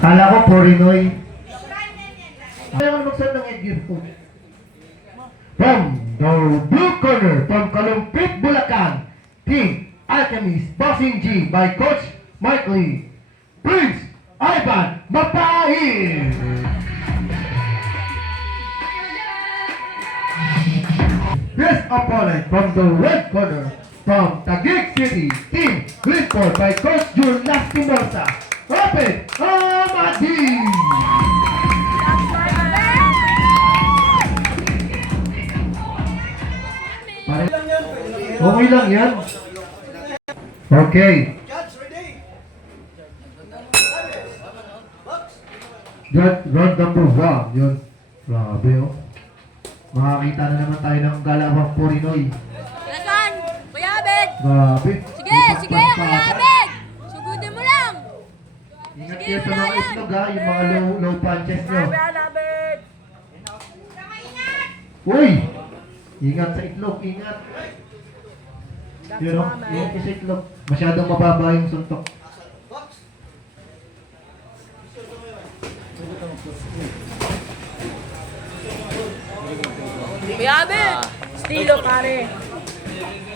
Kala ko Porinoy. Kaya magsend ng Edgar po. From the blue corner, from Kalumpit, Bulacan, Team Alchemist Boxing G by Coach Mike Lee, Prince Ivan Mapain. This opponent from the red corner, from Taguig City, Team Greenport by Coach Jun Lastimosa, Rapid Amadi. Okay lang yan. Okay. Round number 1. Yun. Grabe oh. Makakita na naman tayo ng galawang Porinoy. Yasan! Kuya Abed! Grabe. Sige! Sige! Kuya Abed! Sugudin mo lang! Ingat kayo sa mga islog ha. Yung mga low punches nyo. Abed! Uy! Ingat sa itlog. Ingat. Yun o. Ingat kayo sa itlog. Masyadong mababa yung suntok. Kuya Abed! Stilo pare!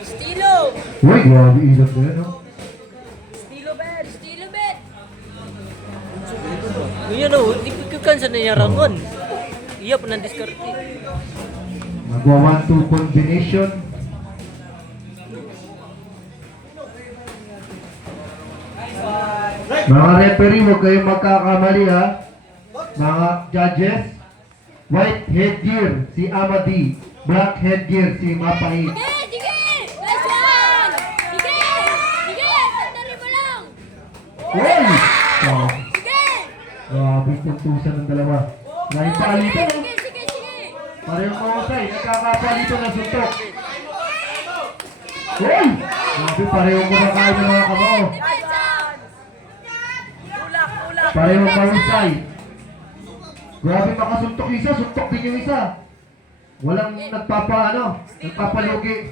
Stilo! Uy! Grabe ilog na yun o. Stilo bed! Stilo bed! Yun o, di ko kansa na niya Ramon. Iya po ng diskarte. Magwa 1-2 combination. Mga referee, huwag kayong magkakamali ha. Mga judges, white headgear si Amadi, black headgear si Mapai. Sige! Sige! Nice one! Sige! Sige! Sandali mo lang! Uy! Oh, Sige! grabe tuntusan ng dalawa. Naipalitan Sige! Sige! Sige! parehong mahusay, nagkakapalitan ng suntok. Uy! Grabe parehong kumakain ng mga kamao. Nice one! Tulak! Tulak! Parehong mahusay. Grabe makasuntok isa, suntok din yung isa. Walang nagpapalugi.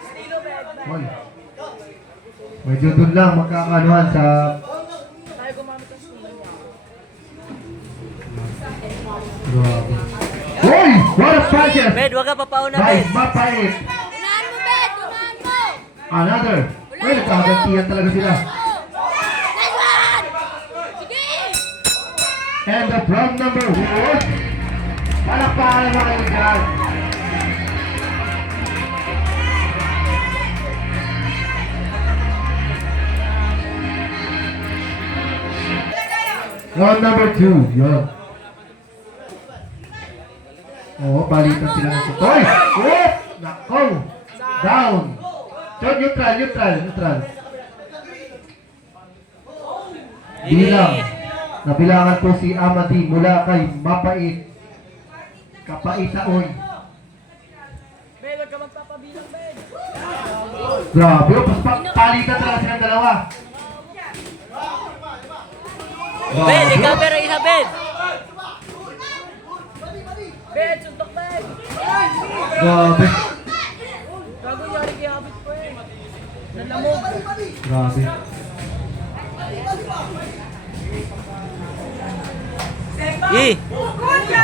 Stilo bed! Hoy. Medyo dun lang magkakanuhan sa... Tayo gumamit ng stilo niya. Grabe. Hoy! What a punches! Bed, wag ka papauna, By Bed. Mapait. Unahan mo bed! Unahan mo! Another. Ay, nagkagantiyan talaga sila. Nice one! Sige! And the round number 4. Palakpakan mga kaibigan. Round number 2. Yun. Oo, palitan sila ng sutoy. Whoop! Nako! Down. So, neutral. Bilang. Nabilangan po si Amadi mula kay Mapait. Kapait na oy. Bed, huwag ka magpapabilang bed! Grabe, palitan talaga silang dalawa. Bed, i-cover ang isa, Bed. Bed, suntok bed! Grabe. Gago yari kay Abed ko eh. Nalamog. Grabe.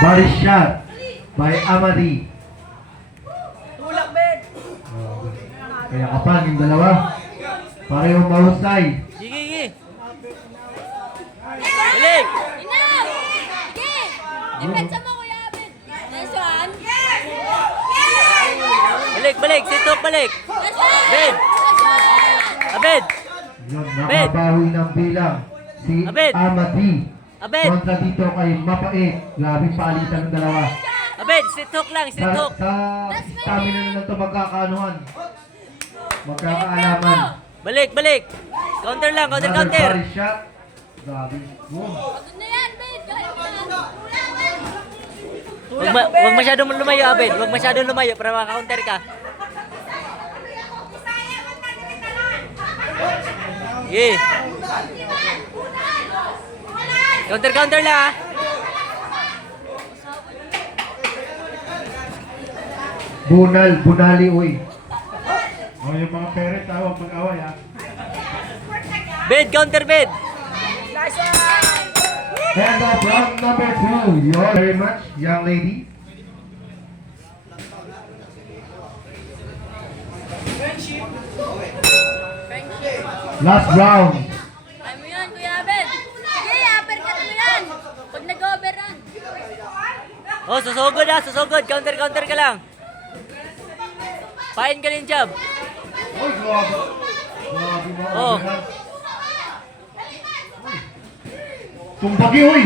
Body shot by Amadi. Tulak bed! Kaya kapan yung dalawa. Parehong mahusay. Sige. Balik. Enough! Sige! Depensa mo Kuya Abed! Nice one! Balik. Sitok, balik. Nice one! Bed. Nice one! Abed. Yun, nakabawi ng bilang si Abed. Amadi. Abed. Kontra dito kay Mapait. Grabe palitan ng dalawa. Abed, sitok lang, sitok. Sa stamina na lang ito magkakaanuhan. Magkakaalaman. Balik. Counter lang, Another counter. body shot. Grabe. Boom. Pagod na yan, bed! Kaya mo yan! Wag masyadong lumayo, Abed. Wag masyadong lumayo para maka-counter ka. Sige. Counter lang, ha. Bunali, uy. O, yung mga parents, tawag mag-away, ha? Bed, counter bed. Nice one! End of round number 2. You all very much, young lady. Last round. Kaya mo yan, Kuya Ben. Sige, uppercut mo yan. Pag nag-overrun. Oh, susugod ha, susugod. Counter, counter ka lang. Pain ka rin jab. Uy, grabe. Grabe mo. Oh. Tumbagi, uy.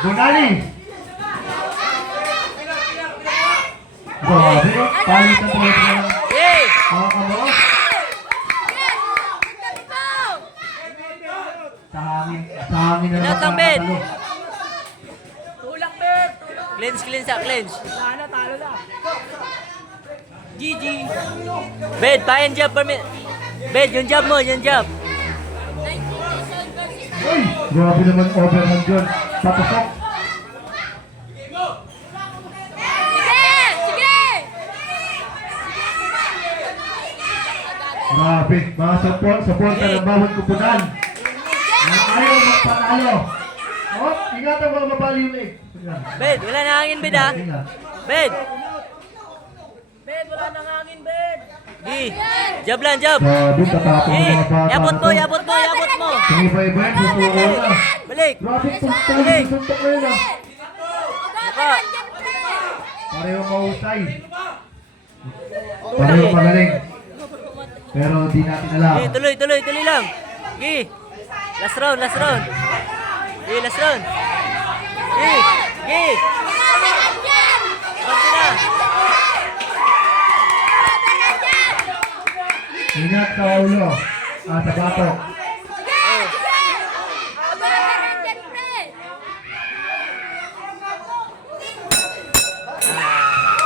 Bonali. Grabe, no? Palit na tuloy na lang. Yay! Mga kamo. Yes! Go! Sa hangin na Inat lang, Ben. makakatalo. Cleanse, cleanse ha, cleanse. GG. Bed, pain jab per minute. Bed, yung jab mo, yung jab. 19,000 versus Uy, grabe naman overhand yun. Patusok. Sige! Sige! Grabe, mga support ka ng bawat kupunan. Na ayaw magpanalo. Oh, ingatan mo mabali yung leg. Bed, wala na hangin, Bed ha. Ingat. Bed. Bed, wala nang hangin, Bed. Gi. Jab lang, jab. Grabe, tatapos Gi. ng mga bata. Yabot mo, yabot mo, yabot mo. Sige pa iba yun, susuko na. Balik. Grabe, suntok na yun ah. Baka. Pareho mahusay. Pareho magaling. Pero di natin alam. Gi, tuloy, tuloy, tuloy lang. Gi. Last round, last round. Gi, last round. Gi. Gi. Konti na. Ingat sa ulo. Sa batok.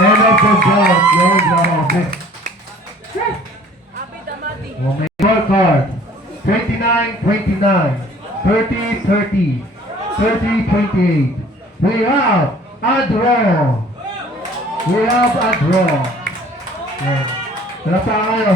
End of the round. Yun, grabe. Happy damati. Okay. Scorecard. 29-29. 30-30. 30-28. We have a draw. We have a draw. Yan. Wala pa kayo.